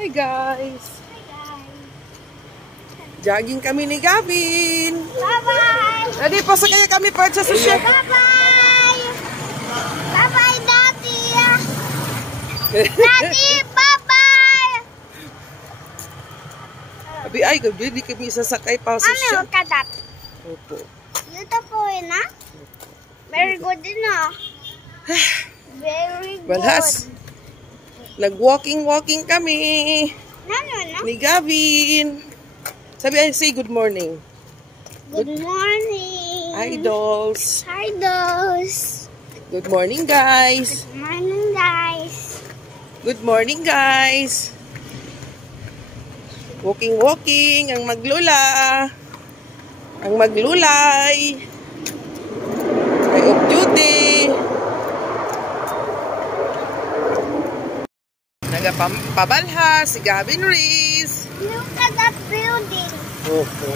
Hi guys! Hi guys! Jogging kami ni Gavin! Bye-bye! Ready, pasakay kami pa sa sushi! Bye-bye! Bye-bye, Daddy! Daddy, bye-bye! Abi ay, gabi, di kami sasakay pa sa sushi. Ano ka dat? Opo. Beautiful, na? Very good din, ah. Very good. Balhas! Nag-walking kami No. ni Gavin. Sabi ay, say good morning. Good morning. Idols. Idols. Good morning, guys. Good morning, guys. Good morning, guys. Walking ang maglula. Ang maglulay. Ay off duty. Nagapabalha si Gavin Reese. Look at that building. Opo.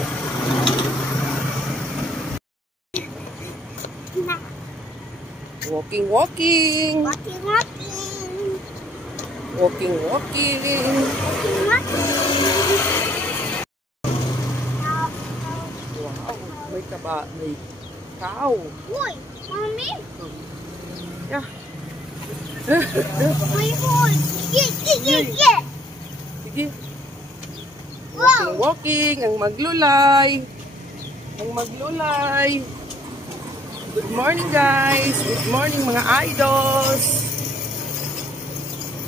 Walking. Walking. Walking. Wow, may cow. Uy, Mommy. Yeah. My horse. Yeah. Sige. Wow. Walking, ang maglulay. Good morning, guys. Good morning, mga idols.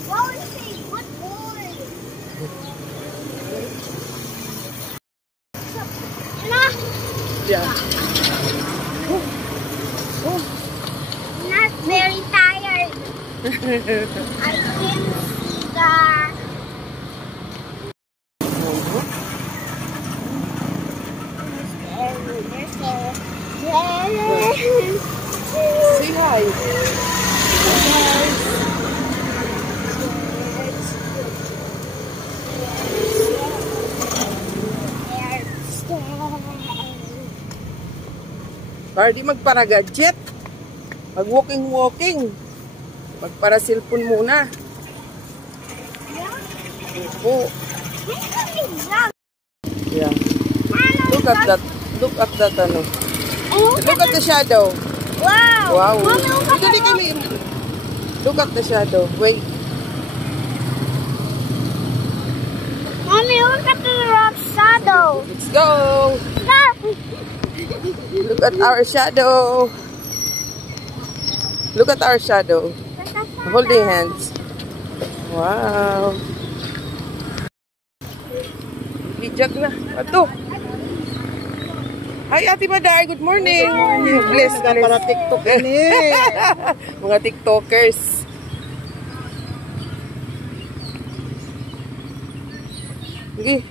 Wow, is a good boy. Nah, Yeah. not very tired. I can see the... Say hi. Para di magpara-gadget. Mag-walking. Magpara-cellphone muna. Opo. Yeah. Look at that. Look at the shadow. Wow. Wow. Dali kami. Look at the shadow. Wait. Mommy, look at the rock shadow. Let's go. Look at our shadow. Look at our shadow. Holding hands. Wow. Lijak na. Ato. Hi, Ate Maday. Good morning. Bless ka para TikTok ini. Mga TikTokers. Sige.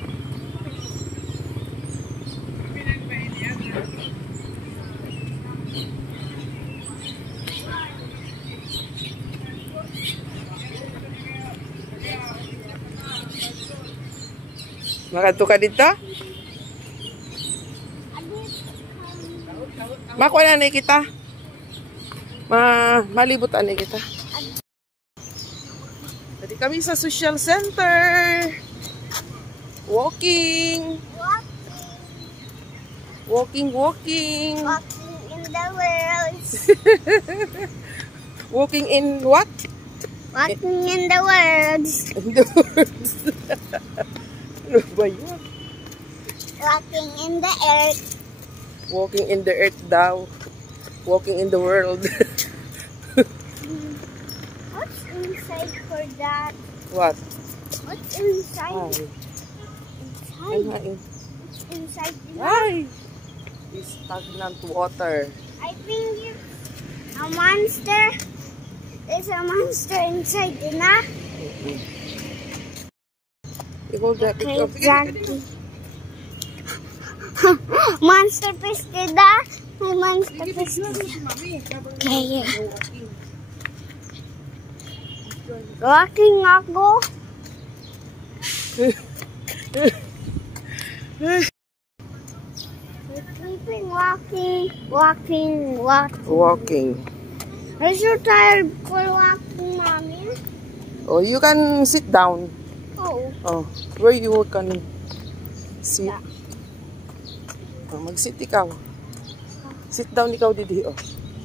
Makanto ka dito? Makuha na kita. Malibutan na kita. Tadi kami sa social center. Walking. Walking in the world. Walking in what? Walking in the world. Ano ba yun? Walking in the earth. Walking in the earth daw. Walking in the world. What's inside for that? What? What's inside? What's inside the Ay! It's stagnant water. I think it's a monster. There's a monster inside the na. You hold that. Exactly. Monster pesqueda. May monster pesqueda. Yeah. Walking ako. Keeping walking. Are you tired for walking, Mommy? Oh, you can sit down. Oh. Oh, where you can sit. Oh, mag-sit ikaw. Sit down ikaw didi, oh.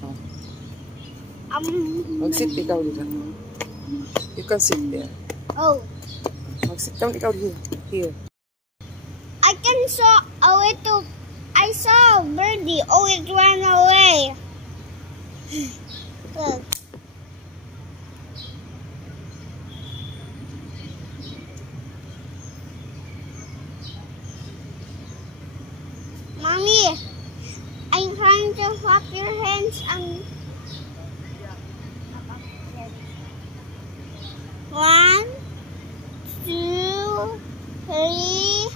Oh. Mag-sit ikaw didi. You can sit there. Oh. Mag-sit down ikaw here. Here. I can saw a little. I saw a birdie. Oh, it ran away. Look. Mommy, I'm trying to flap your hands and 1, 2, 3,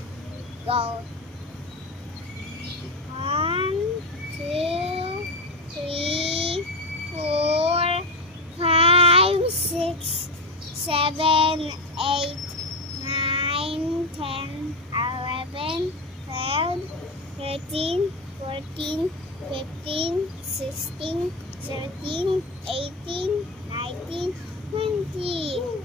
go. 1, 2, 3, 4, 5, 6, 7, 8, 9, 10, 11, 12, 13, 14, 15, 16, 17, 18, 19, 20.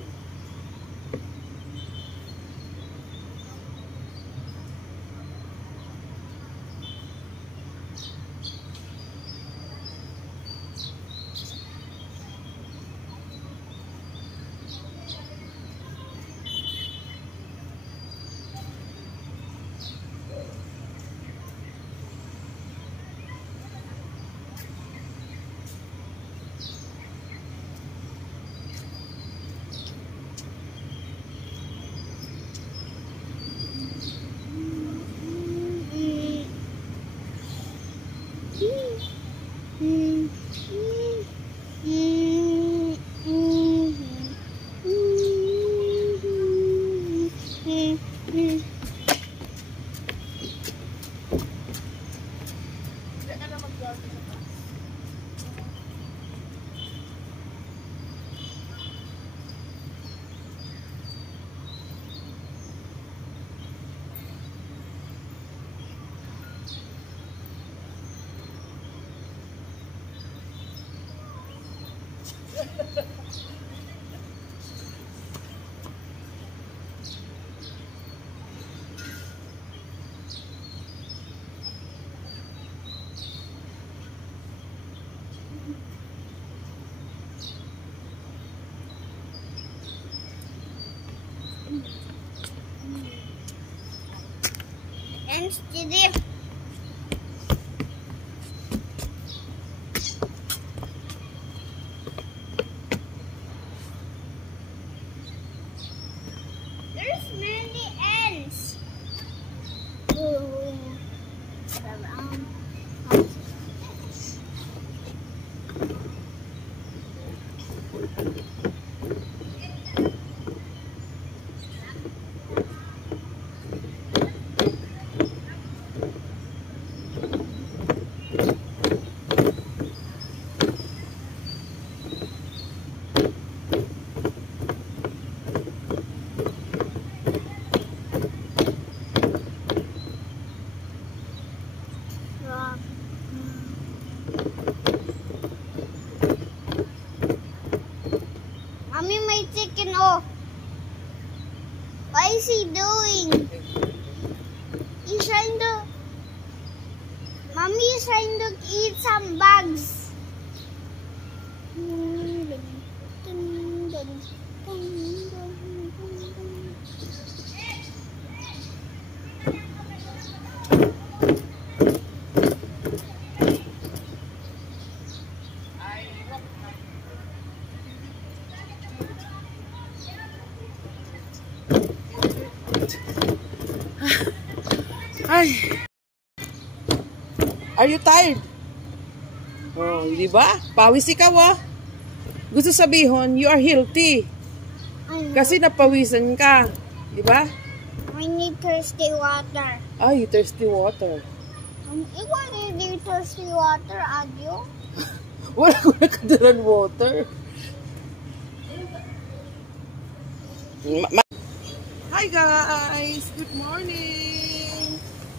And steady. There's many ants. Mommy, my chicken off. What is he doing? He's trying to. Mommy is trying to eat some bugs. Ay. Are you tired? Oh, di ba? Pawis ikaw, ah. Gusto sabihin, you are healthy. Kasi napawisan ka. Di ba? I need thirsty water. Ah, you thirsty water. Ikaw need thirsty water, Adyo? Wala ko nakadalan water. Hi guys! Good morning!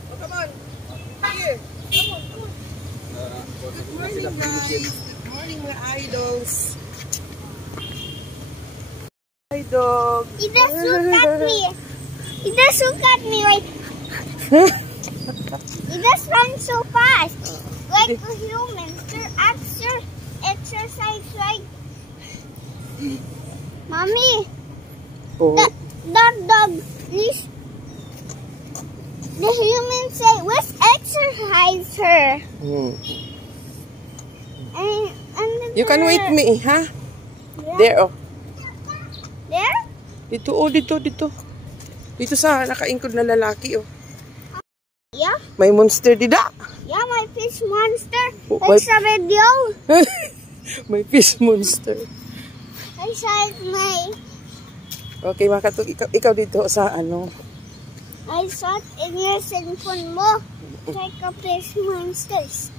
Oh, come on! Here! Come on, come on! Good morning guys! Good morning mga idols! Hi dog! He does look at me! It does look at me like. It does run so fast, like a human. Exercise like. Mommy, Oh. that dog. Please. The human say, let's exercise her. And You can wait me, ha? Yeah. There, oh. There? Dito, oh, dito. Dito sa nakaingkod na lalaki, oh. Yeah. May monster dida. Yeah, my fish monster. Oh, I saw video. May fish monster. I saw it, my. Okay, makatog. Ikaw dito sa ano. I saw it in your cellphone mo. Like a fish monsters.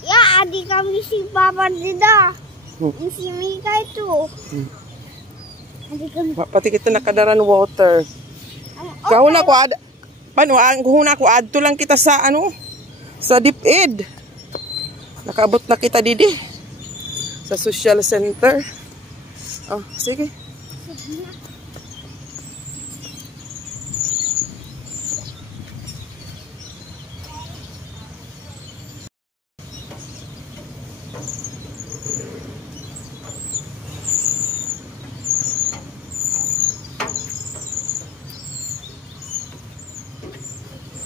Yeah, adi kami si Papa Dida. Si Mika ito. Adi kami. Pati kita nakadaran water. Kahuna ko ad. Paano ang kahuna ko adto lang kita sa ano? Sa DepEd. Nakaabot na kita didi. Sa social center. Oh, sige.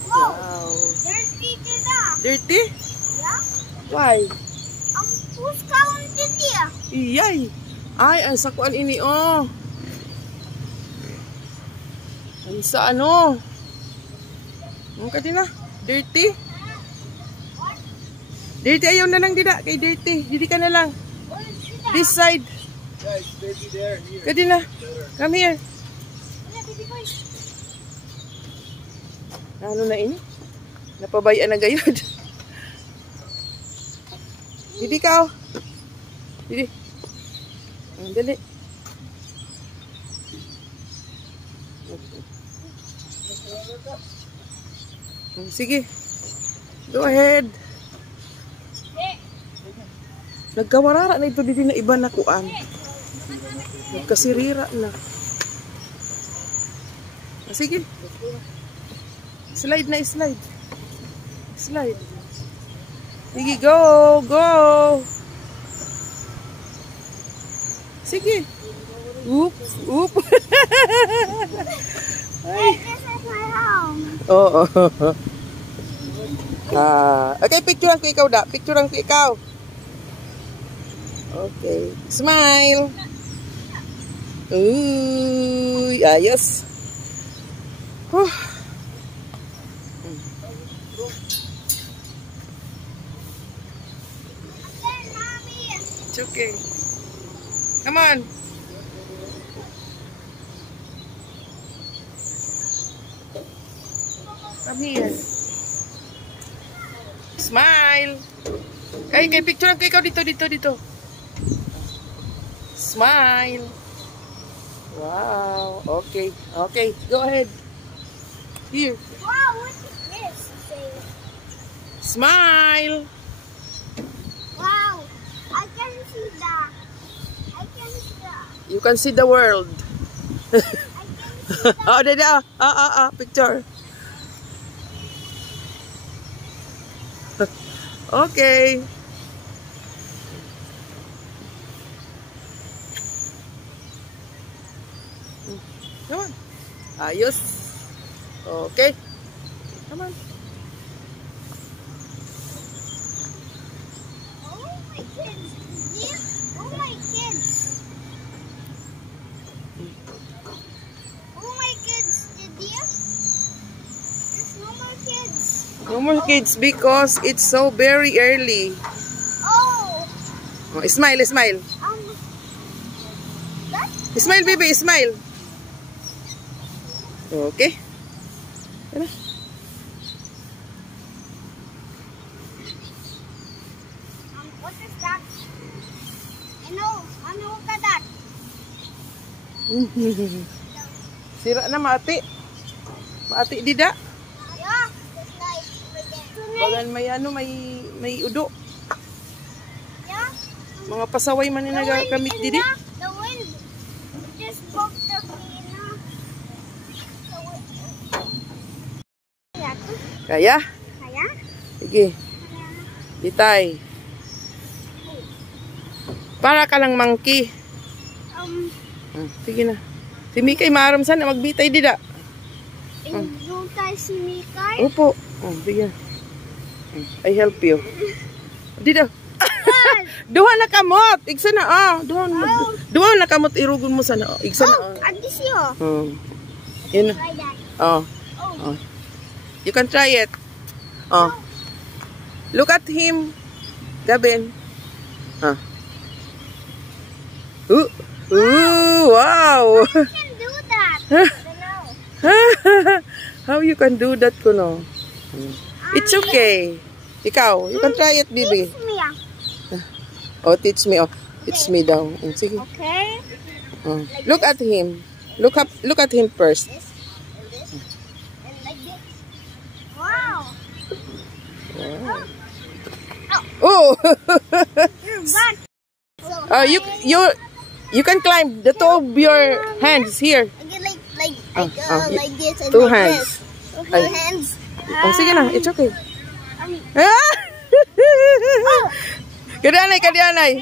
Wow. Dirty Dida. Dirty? Yeah. Why? Ang push count didi ah. Iyay. Ay, ang sakuan ini, oh. Ang sa ano? Ang ka din na. Dirty? Dirty, ayaw na lang dida. Kay dirty. Didi ka na lang. This side. Yeah, it's dirty there. Here. Ka din na. Come here. Ano na ini? Napabayaan na gayod. Didi ka, oh. Didi. Ang dali. Sige. Go ahead. Nagkawarara na ito dito na iba na kuan. Nagkasirira na. Sige. Slide na slide. Slide. Sige, go. Sige. Oop. Hey, this is my home. Oo. Okay, picturean ko ikaw da. Picturean ko ikaw. Okay. Smile. Uy, ayos. It's okay. Come on. Come here. Smile. Kay picture ang ikaw dito. Smile. Wow. Okay. Go ahead. Here. Wow, what is this? Smile. Wow, I can see that. You can see the world. I can see Oh, dada. Picture. Okay. Come on. Ayos. Okay. Come on. Oh my kids. Oh my kids. Oh my kids, Lydia. There's no more kids. No more kids because it's so very early. Oh. Oh, smile. That? Smile, baby. Smile. Okay. Tara. What is that? Ano ka that? Sira na maati. Maati dida. Yeah, it's like Bagan may udo. yeah. Mga pasaway man ni nagagamit didi. The wind just blow Kaya? Kaya? Sige. Ditay. Para ka lang monkey. Sige na. Si Mikay maaram sana magbitay dida. Indutay si Mikay? Opo. Sige. I help you. Dida. Duha na kamot. Igsa na duha na kamot irugon mo sana. Igsa na. Adis yo. Yun. Try that. You can try it. Look at him. Gabin. Wow. I can do that. I don't know. How you can do that, kuno? It's okay. Ikaw, you can try it, baby. Teach me. Teach me. Teach me daw. Sige. Okay. Look at him. Look at him first. This and this and like this. Wow. Oh. You're back. You can climb the two of your hands here. Again, like this and two like hands. this. Two hands. Sige na, it's okay. Kadianay.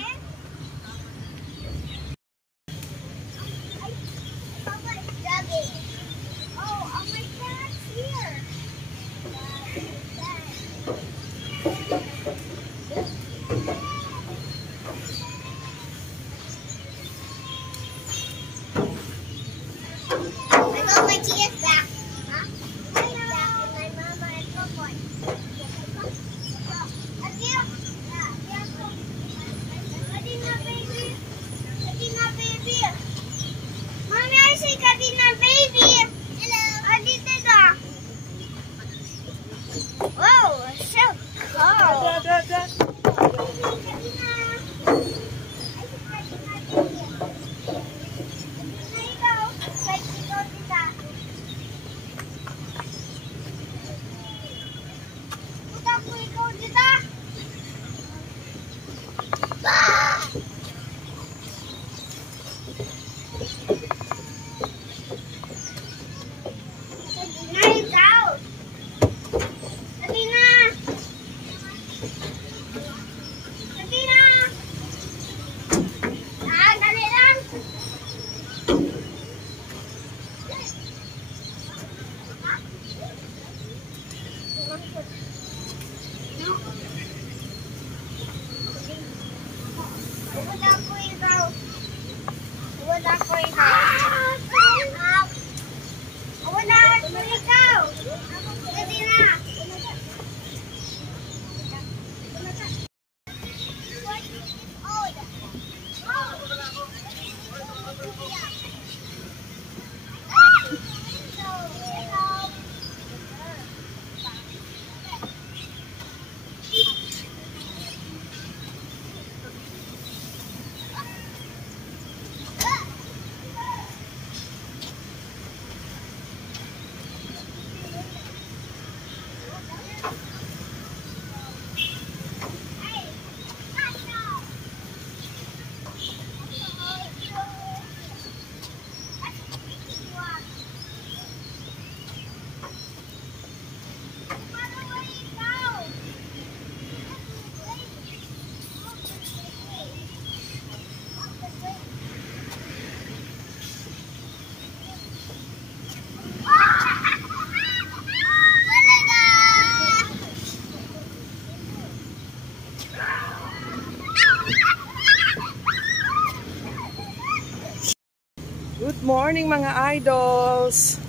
Good morning mga idols.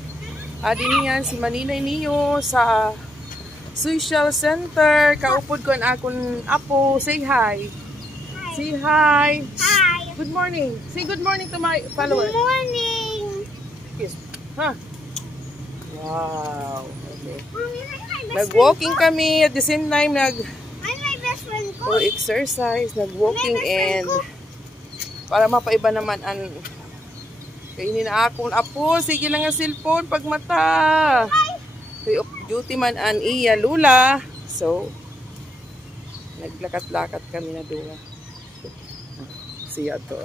Adin yan si Maninay niyo sa social center. Kaupod ko na akong apo. Say hi. Say hi. Hi. Good morning. Say good morning to my followers. Good morning. Yes. Wow. Okay. Mommy, I'm my best Nag-walking kami at the same time I'm my best friend ko. exercise, nag-walking My best friend and ko. para mapaiba naman ang kainin na akong apo. Sige lang ang cellphone pag mata. Kay off duty man an iya lula. So, naglakat-lakat kami na doon. Siya to.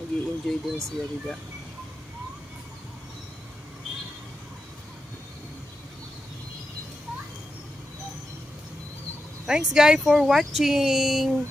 Nag-i-enjoy din siya dida. Thanks guys for watching.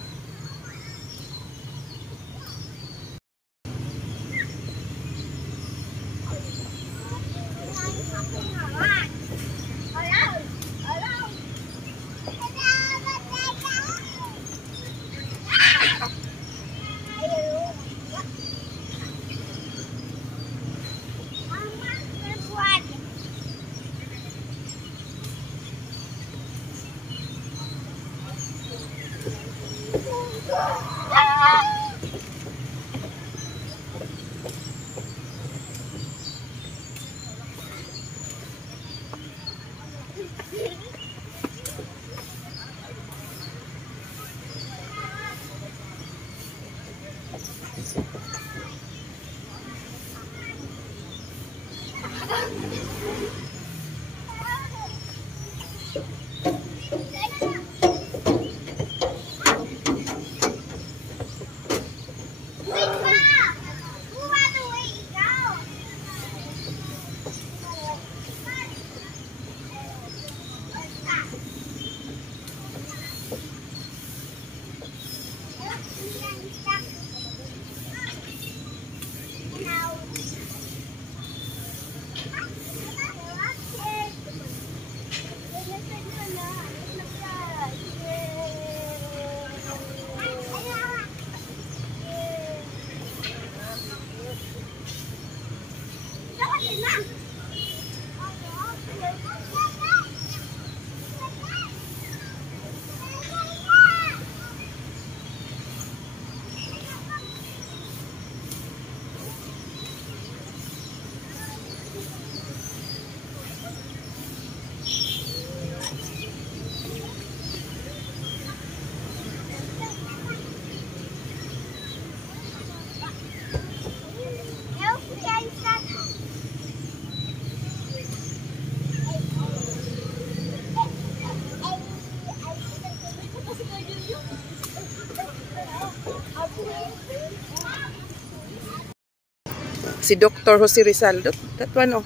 Si Dr. Jose Rizal. That one, oh.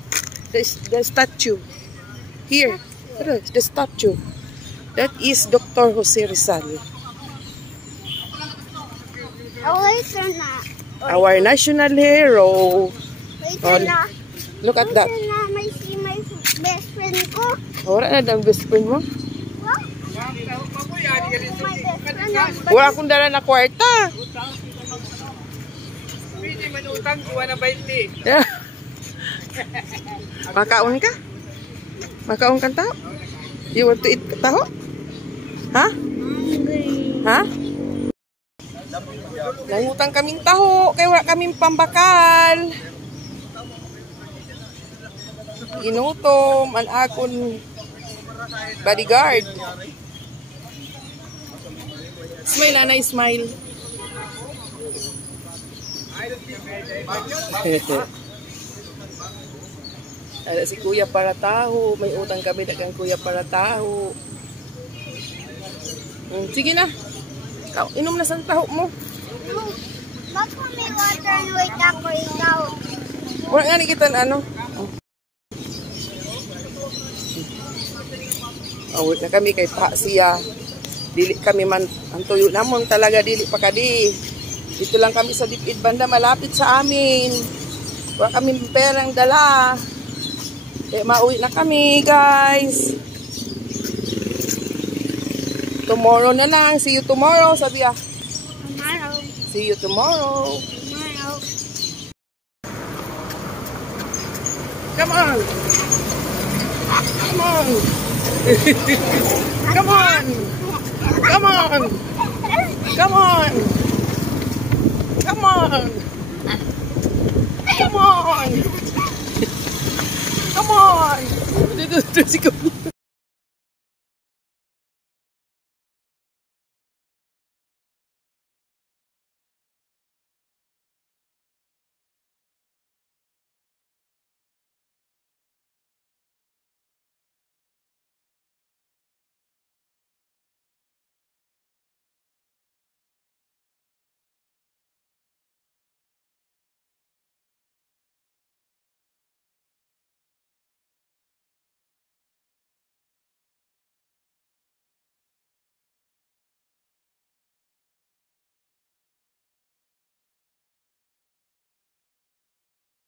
The statue. Here. The statue. That is Dr. Jose Rizal. Our national hero. Look at that. May see my best friend ko. Wala na ang best friend mo. My best friend. Wala akong dala na kwarta. Pwede manutang, iwan na 20. Makaon ka? Makaon ka taho? You want to eat taho? Ha? Ha? Nangutang kaming taho, kaya wala kaming pambakal. Inutom ang akong bodyguard. Smile, nanay, smile. Ada si Kuya para taho. May utang kami dagang Kuya para taho. Sige na. Inom na sa taho mo. Baka may water and wait ako ikaw. Wala nga ni kita ano. Wait na kami kay pa siya. Dili kami man ang tuyo namon talaga dili pa kadi. Dito lang kami sa Dipid banda malapit sa amin. Wala kami perang dala. Kaya mauwi na kami, guys. Tomorrow na lang. See you tomorrow, sabi ah. Tomorrow. See you tomorrow. Tomorrow. Come on. Come on. Come on. Come on. Come on. Come on. Come on. Come on.